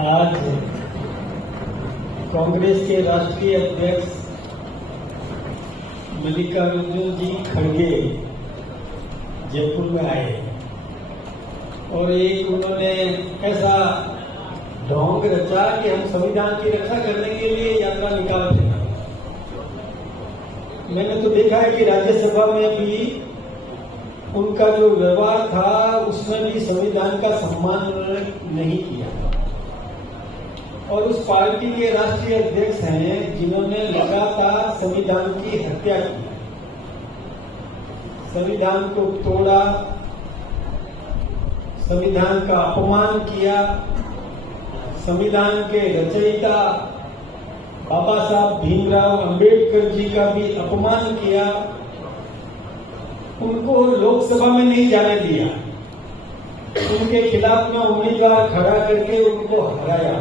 आज कांग्रेस के राष्ट्रीय अध्यक्ष मल्लिकार्जुन जी खड़गे जयपुर में आए और एक उन्होंने ऐसा ढोंग रचा कि हम संविधान की रक्षा करने के लिए यात्रा निकालते हैं। मैंने तो देखा है कि राज्यसभा में भी उनका जो व्यवहार था उसमें भी संविधान का सम्मान उन्होंने नहीं किया। और उस पार्टी के राष्ट्रीय अध्यक्ष हैं जिन्होंने लगातार संविधान की हत्या की, संविधान को तोड़ा, संविधान का अपमान किया, संविधान के रचयिता बाबा साहब भीमराव अंबेडकर जी का भी अपमान किया, उनको लोकसभा में नहीं जाने दिया, उनके खिलाफ में उम्मीदवार खड़ा करके उनको हराया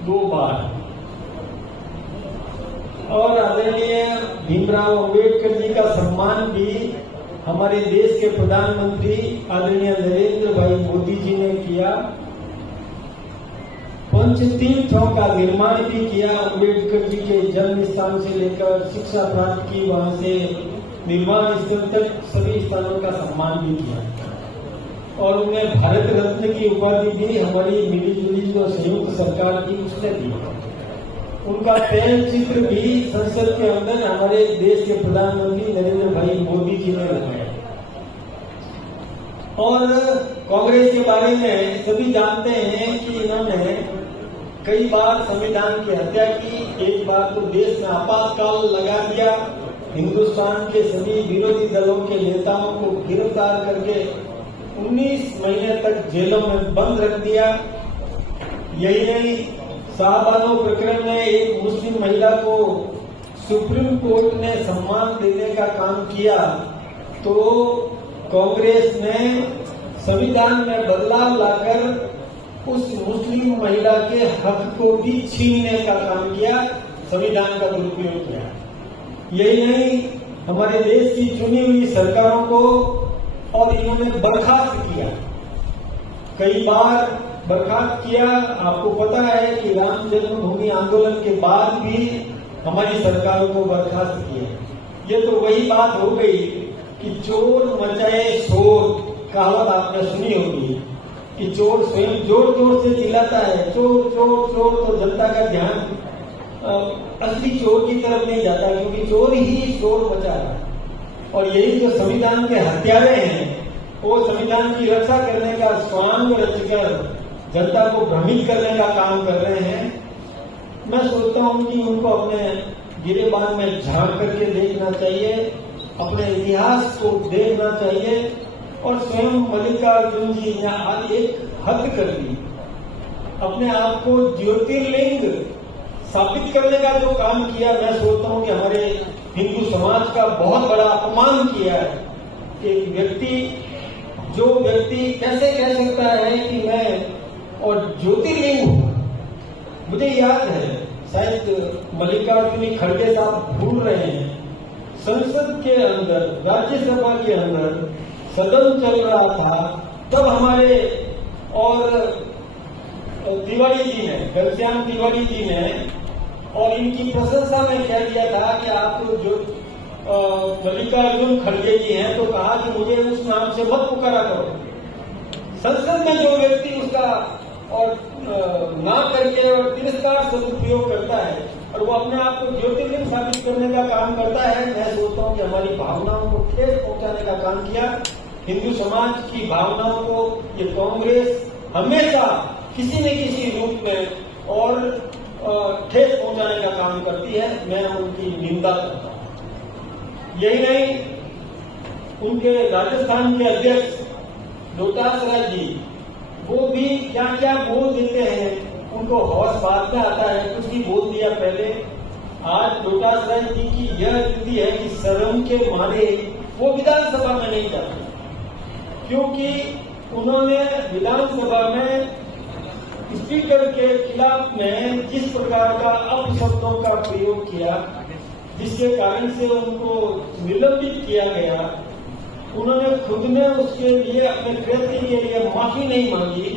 2 बार। और आदरणीय भीमराव अंबेडकर जी का सम्मान भी हमारे देश के प्रधानमंत्री आदरणीय नरेंद्र भाई मोदी जी ने किया। पंचतीर्थों का निर्माण भी किया, अम्बेडकर जी के जन्म स्थान से लेकर शिक्षा प्राप्त की, वहां से निर्माण स्थल तक सभी स्थानों का सम्मान भी किया। और उन्हें भारत रत्न की उपाधि भी हमारी मिलीजुली जो संयुक्त सरकार थी उसने दी। उनका तैल चित्र भी संसद के अंदर हमारे देश के प्रधानमंत्री नरेंद्र भाई मोदी जी ने लगाया। और कांग्रेस के बारे में सभी जानते हैं कि इन्होंने कई बार संविधान की हत्या की। एक बार तो देश में आपातकाल लगा दिया, हिंदुस्तान के सभी विरोधी दलों के नेताओं को गिरफ्तार करके 19 महीने तक जेलों में बंद रख दिया। यही नहीं, शाहबानो प्रकरण में एक मुस्लिम महिला को सुप्रीम कोर्ट ने सम्मान देने का काम किया तो कांग्रेस ने संविधान में बदलाव लाकर उस मुस्लिम महिला के हक को भी छीनने का काम किया, संविधान का दुरुपयोग किया। यही नहीं, हमारे देश की चुनी हुई सरकारों को और इन्होंने बर्खास्त किया, कई बार बर्खास्त किया। आपको पता है कि राम जन्मभूमि आंदोलन के बाद भी हमारी सरकारों को बर्खास्त किया। ये तो वही बात हो गई कि चोर मचाए शोर, कहावत आपने सुनी होगी कि चोर स्वयं जोर जोर से चिल्लाता है चोर चोर चोर, तो जनता का ध्यान असली चोर की तरफ नहीं जाता क्योंकि चोर ही शोर मचा रहा है। और यही जो संविधान के हत्यारे हैं वो संविधान की रक्षा करने का स्वांग रचकर जनता को भ्रमित करने का काम कर रहे हैं। मैं सोचता हूं कि उनको अपने गिरेबान में झांक करके देखना चाहिए, अपने इतिहास को देखना चाहिए। और स्वयं मल्लिकार्जुन जी ने आज एक हद कर दी, अपने आप को ज्योतिर्लिंग साबित करने का जो काम किया, मैं सोचता हूं कि हमारे हिंदू समाज का बहुत बड़ा अपमान किया है। एक व्यक्ति, जो व्यक्ति कैसे कह सकता है कि मैं और ज्योतिर्लिंग हूं। मुझे याद है, शायद मल्लिकार्जुन खड़गे साहब भूल रहे हैं, संसद के अंदर, राज्यसभा के अंदर सदन चल रहा था, तब हमारे और तिवारी जी ने, घनश्याम तिवारी जी ने और इनकी प्रशंसा में कह दिया था कि आप जो मल्लिकार्जुन खड़गे जी हैं, तो कहा कि मुझे उस नाम से मत पुकारा करो। संसद में जो व्यक्ति उसका और ना करके और तिरस्कार सदुपयोग करता है और वो अपने आप को ज्योतिर्लिंग साबित करने का काम करता है, मैं सोचता हूँ कि हमारी भावनाओं को ठेस पहुंचाने का काम किया। हिंदू समाज की भावनाओं को ये कांग्रेस हमेशा किसी न किसी रूप में और ठेस पहुंचाने का काम करती है। मैं उनकी निंदा करता हूं। यही नहीं, उनके राजस्थान के अध्यक्ष डोटासरा जी, वो भी क्या क्या बोल देते हैं, उनको होश बाद में आता है, कुछ भी बोल दिया पहले। आज डोटासरा जी की यह स्थिति है कि शर्म के मारे वो विधानसभा में नहीं जाते, क्योंकि उन्होंने विधानसभा में स्पीकर के खिलाफ में जिस प्रकार का अपशब्दों का प्रयोग किया, जिसके कारण से उनको निलंबित किया गया, उन्होंने खुद ने उसके लिए, अपने कृत्य के लिए माफी नहीं मांगी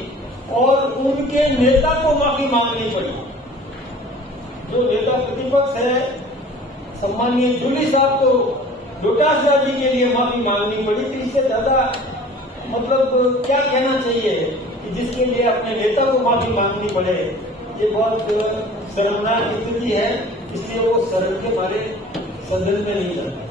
और उनके नेता को माफी मांगनी पड़ी। जो नेता प्रतिपक्ष है सम्मानीय जूली साहब को डोटासरा जी के लिए माफी मांगनी पड़ी। तो इससे ज्यादा मतलब क्या कहना चाहिए कि जिसके लिए अपने नेता को माफी मांगनी पड़े। ये बहुत शर्मनाक स्थिति है, इसलिए वो शर्म के मारे सदन में नहीं जाते।